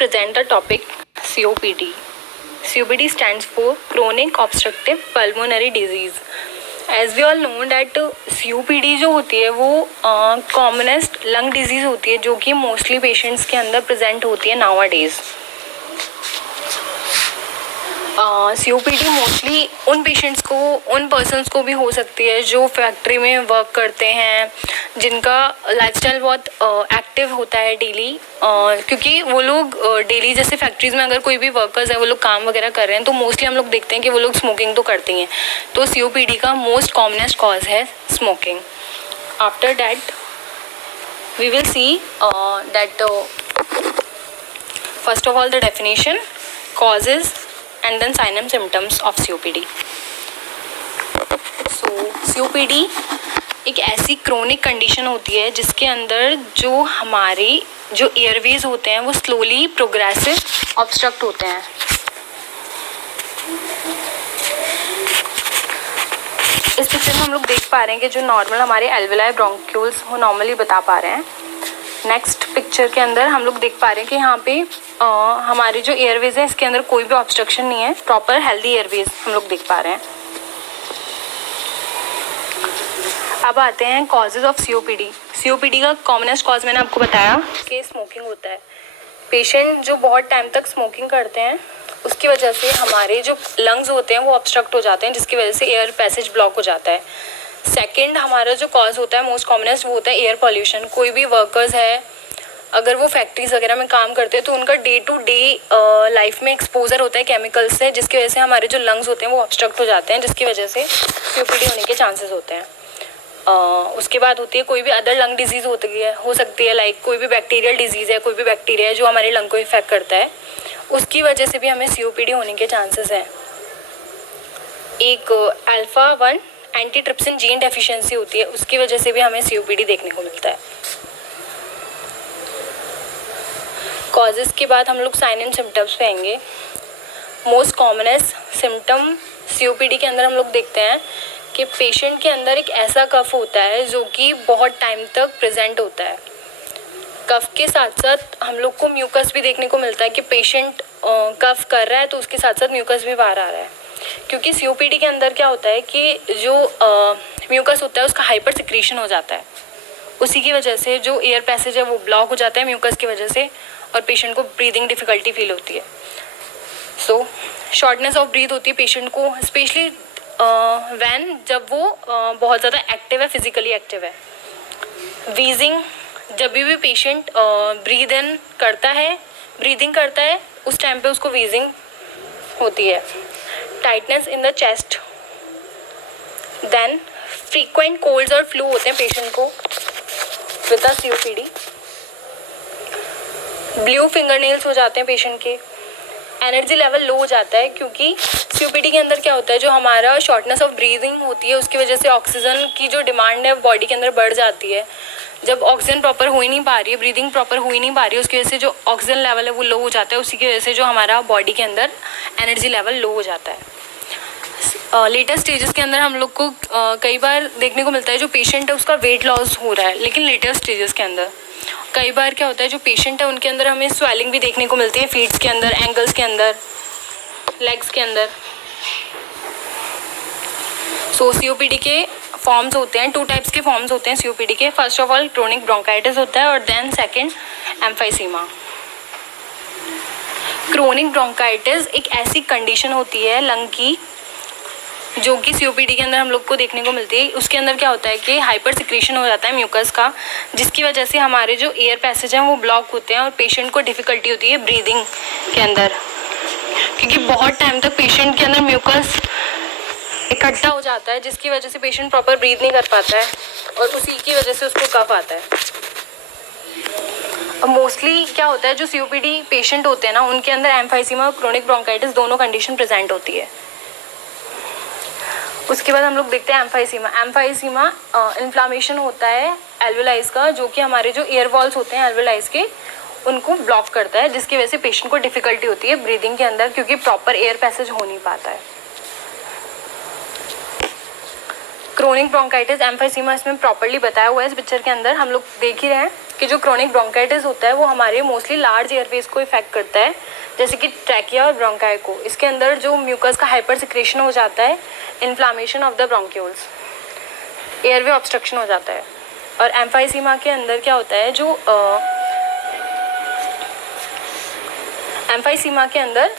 present the topic COPD. COPD stands for Chronic Obstructive Pulmonary Disease. As we all know that COPD जो होती है वो commonest lung disease होती है जो कि मोस्टली पेशेंट्स के अंदर प्रेजेंट होती है नाउअडेज। COPD मोस्टली उन पेशेंट्स को, उन पर्सन्स को भी हो सकती है जो फैक्ट्री में वर्क करते हैं, जिनका लाइफस्टाइल बहुत एक्टिव होता है डेली, क्योंकि वो लोग डेली जैसे फैक्ट्रीज़ में अगर कोई भी वर्कर्स है वो लोग काम वगैरह कर रहे हैं तो मोस्टली हम लोग देखते हैं कि वो लोग स्मोकिंग तो करती हैं। तो COPD का मोस्ट कॉमनेस्ट कॉज है smoking. After that we will see that first of all the definition, causes and then signs and symptoms of COPD. So COPD एक ऐसी क्रोनिक कंडीशन होती है जिसके अंदर जो हमारे जो एयरवेज होते हैं वो स्लोली प्रोग्रेसिव ऑब्स्ट्रक्ट होते हैं। इस पिक्चर में हम लोग देख पा रहे हैं कि जो नॉर्मल हमारे एल्वेलाई ब्रोंक्यूल्स वो नॉर्मली बता पा रहे हैं। नेक्स्ट पिक्चर के अंदर हम लोग देख पा रहे हैं कि यहाँ पे हमारे जो एयरवेज है इसके अंदर कोई भी ऑब्स्ट्रक्शन नहीं है, प्रॉपर हेल्दी एयरवेज हम लोग देख पा रहे हैं। अब आते हैं कॉजेज ऑफ COPD। COPD का कॉमनेस्ट कॉज मैंने आपको बताया कि स्मोकिंग होता है। पेशेंट जो बहुत टाइम तक स्मोकिंग करते हैं उसकी वजह से हमारे जो लंग्स होते हैं वो ऑब्स्ट्रक्ट हो जाते हैं, जिसकी वजह से एयर पैसेज ब्लॉक हो जाता है। सेकंड हमारा जो कॉज होता है मोस्ट कॉमनेस्ट वो होता है एयर पॉल्यूशन। कोई भी वर्कर्स है अगर वो फैक्ट्रीज वगैरह में काम करते हैं तो उनका डे टू डे लाइफ में एक्सपोजर होता है केमिकल्स से, जिसकी वजह से हमारे जो लंग्स होते हैं वो ऑब्स्ट्रक्ट हो जाते हैं, जिसकी वजह से COPD होने के चांसेस होते हैं। उसके बाद होती है कोई भी अदर लंग डिजीज़ हो सकती है, लाइक कोई भी बैक्टीरियल डिजीज़ है, कोई भी बैक्टीरिया है जो हमारे लंग को इफेक्ट करता है, उसकी वजह से भी हमें COPD होने के चांसेस हैं। एक अल्फा-1 एंटीट्रिप्सिन जीन डेफिशिएंसी होती है, उसकी वजह से भी हमें COPD देखने को मिलता है। कॉजेज़ के बाद हम लोग साइन एंड सिम्टम्स पे आएंगे। मोस्ट कॉमनेस्ट सिम्टम COPD के अंदर हम लोग देखते हैं कि पेशेंट के अंदर एक ऐसा कफ होता है जो कि बहुत टाइम तक प्रेजेंट होता है। कफ के साथ साथ हम लोग को म्यूकस भी देखने को मिलता है कि पेशेंट कफ कर रहा है तो उसके साथ साथ म्यूकस भी बाहर आ रहा है, क्योंकि COPD के अंदर क्या होता है कि जो म्यूकस होता है उसका हाइपर सिक्रीशन हो जाता है। उसी की वजह से जो एयर पैसेज है वो ब्लॉक हो जाता है म्यूकस की वजह से, और पेशेंट को ब्रीदिंग डिफ़िकल्टी फील होती है। सो शॉर्टनेस ऑफ ब्रीथ होती है पेशेंट को, स्पेशली वैन जब वो बहुत ज़्यादा एक्टिव है, फिजिकली एक्टिव है। वीजिंग, जब भी पेशेंट ब्रीदिंग करता है उस टाइम पे उसको वीजिंग होती है। Tightness in the chest, then frequent colds और फ्लू होते हैं पेशेंट को with the COPD। Blue fingernails हो जाते हैं पेशेंट के। एनर्जी लेवल लो हो जाता है, क्योंकि COPD के अंदर क्या होता है, जो हमारा शॉर्टनेस ऑफ ब्रीदिंग होती है उसकी वजह से ऑक्सीजन की जो डिमांड है बॉडी के अंदर बढ़ जाती है। जब ऑक्सीजन प्रॉपर हो ही नहीं पा रही है, ब्रीदिंग प्रॉपर हो ही नहीं पा रही है, उसकी वजह से जो ऑक्सीजन लेवल है वो लो हो जाता है। उसी की वजह से जो हमारा बॉडी के अंदर एनर्जी लेवल लो हो जाता है। लेटेस्ट स्टेजेस के अंदर हम लोग को कई बार देखने को मिलता है जो पेशेंट है उसका वेट लॉस हो रहा है, लेकिन लेटेस्ट स्टेजेस के अंदर कई बार क्या होता है जो पेशेंट है उनके अंदर हमें स्वेलिंग भी देखने को मिलती है, फीट्स के अंदर, एंकल्स के अंदर, लेग्स के अंदर। सो COPD के फॉर्म्स होते हैं, 2 टाइप्स के फॉर्म्स होते हैं COPD के। First of all chronic bronchitis होता है और then second emphysema. Chronic bronchitis एक ऐसी कंडीशन होती है लंग की जो कि COPD के अंदर हम लोग को देखने को मिलती है। उसके अंदर क्या होता है कि हाइपर सिक्रीशन हो जाता है म्यूकस का, जिसकी वजह से हमारे जो एयर पैसेज हैं वो ब्लॉक होते हैं और पेशेंट को डिफ़िकल्टी होती है ब्रीदिंग के अंदर, क्योंकि बहुत टाइम तक पेशेंट के अंदर म्यूकस इकट्ठा हो जाता है, जिसकी वजह से पेशेंट प्रॉपर ब्रीथ नहीं कर पाता है और उसी की वजह से उसको कफ आता है। अब मोस्टली क्या होता है जो COPD पेशेंट होते हैं ना उनके अंदर एम्फाइसीमा और क्रोनिक ब्रोंकाइटिस दोनों कंडीशन प्रेजेंट होती है। उसके बाद हम लोग देखते हैं एम्फाइसीमा। एम्फाइसीमा इन्फ्लामेशन होता है एल्वेलाइज का, जो कि हमारे जो एयर वॉल्स होते हैं एल्वेलाइज के उनको ब्लॉक करता है, जिसकी वजह से पेशेंट को डिफ़िकल्टी होती है ब्रीदिंग के अंदर, क्योंकि प्रॉपर एयर पैसेज हो नहीं पाता है। क्रोनिक ब्रोंकाइटिस, एम्फाइसीमा इसमें प्रॉपर्ली बताया हुआ है इस पिक्चर के अंदर, हम लोग देख ही रहे हैं कि जो क्रोनिक ब्रोंकाइटिस होता है वो हमारे मोस्टली लार्ज एयरवेज को इफेक्ट करता है, जैसे कि ट्रैकिया और ब्रोंकाई को। इसके अंदर जो म्यूकस का हाइपर सिक्रेशन हो जाता है, inflammation of the bronchioles, airway obstruction हो जाता है। और एम्फाइसीमा के अंदर क्या होता है, जो एम्फाइसीमा के अंदर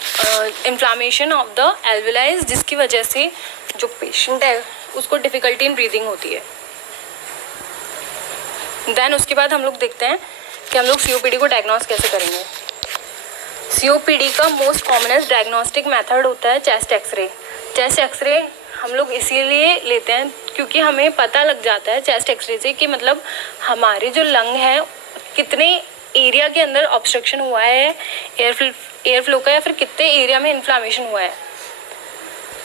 इन्फ्लामेशन ऑफ द एल्वेलाइज, जिसकी वजह से जो पेशेंट है उसको डिफ़िकल्टी इन ब्रीदिंग होती है। देन उसके बाद हम लोग देखते हैं कि हम लोग COPD को डायग्नोस कैसे करेंगे। COPD का मोस्ट कॉमनेस्ट डायग्नोस्टिक मेथड होता है चेस्ट एक्सरे। चेस्ट एक्सरे हम लोग इसीलिए लेते हैं क्योंकि हमें पता लग जाता है चेस्ट एक्सरे से कि मतलब हमारे जो लंग है कितने एरिया के अंदर ऑब्स्ट्रक्शन हुआ है एयर फ्लो का, या फिर कितने एरिया में इन्फ्लामेशन हुआ है।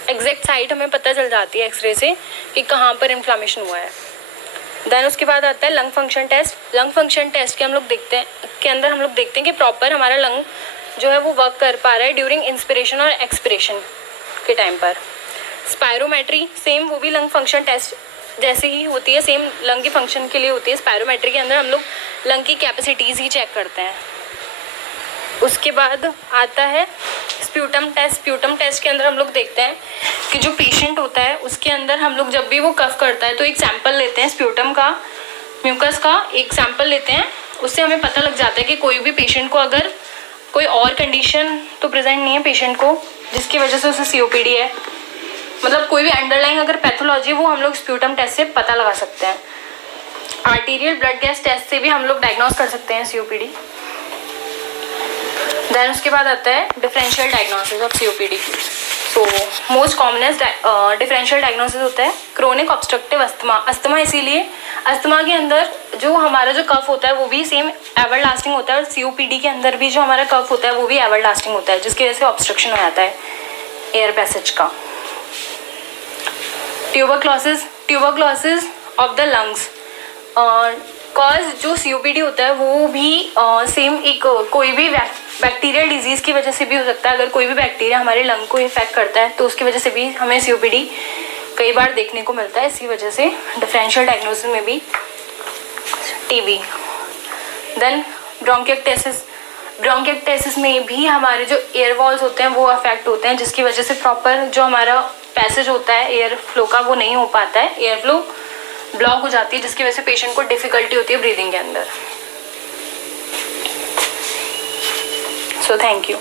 एग्जैक्ट साइट हमें पता चल जाती है एक्सरे से कि कहाँ पर इन्फ्लामेशन हुआ है। देन उसके बाद आता है lung function test. Lung function test के हम लोग देखते हैं के अंदर हम लोग देखते हैं कि प्रॉपर हमारा लंग जो है वो वर्क कर पा रहा है ड्यूरिंग इंस्पिरेशन और एक्सपिरेशन के टाइम पर। स्पायरोमेट्री सेम, वो भी लंग फंक्शन टेस्ट जैसे ही होती है, सेम लंग के फंक्शन के लिए होती है। स्पायरोमेट्री के अंदर हम लोग लंग की कैपेसिटीज़ ही चेक करते हैं। उसके बाद आता है स्प्यूटम टेस्ट। स्प्यूटम टेस्ट के अंदर हम लोग देखते हैं कि जो पेशेंट होता है उसके अंदर हम लोग जब भी वो कफ करता है तो एक सैंपल लेते हैं स्प्यूटम का, म्यूकस का एक सैंपल लेते हैं। उससे हमें पता लग जाता है कि कोई भी पेशेंट को अगर कोई और कंडीशन तो प्रेजेंट नहीं है पेशेंट को जिसकी वजह से उसे COPD है, मतलब कोई भी अंडरलाइंग अगर पैथोलॉजी वो हम लोग स्प्यूटम टेस्ट से पता लगा सकते हैं। आर्टीरियल ब्लड गैस टेस्ट से भी हम लोग डायग्नोस कर सकते हैं COPD। देन उसके बाद आता है differential diagnosis of COPD। So most commonest differential diagnosis होता है क्रोनिक ऑब्स्ट्रक्टिव अस्थमा। अस्थमा इसीलिए, अस्थमा के अंदर जो हमारा जो कफ होता है वो भी सेम एवर लास्टिंग होता है, और COPD के अंदर भी जो हमारा कफ होता है वो भी एवर लास्टिंग होता है, जिसकी वजह से ऑब्स्ट्रक्शन हो जाता है एयर पैसेज का। Tuberculosis of the lungs cause जो COPD होता है वो भी सेम एक कोई भी बैक्टीरियल डिजीज़ की वजह से भी हो सकता है। अगर कोई भी बैक्टीरिया हमारे लंग को इफेक्ट करता है तो उसकी वजह से भी हमें COPD कई बार देखने को मिलता है। इसी वजह से डिफरेंशियल डायग्नोसिस में भी TB। देन ब्रोंकिएक्टेसिस में भी हमारे जो एयर वॉल्स होते हैं वो अफेक्ट होते हैं, जिसकी वजह से प्रॉपर जो हमारा पैसेज होता है एयर फ्लो का वो नहीं हो पाता है, एयर फ्लो ब्लॉक हो जाती है, जिसकी वजह से पेशेंट को डिफ़िकल्टी होती है ब्रीदिंग के अंदर। So thank you.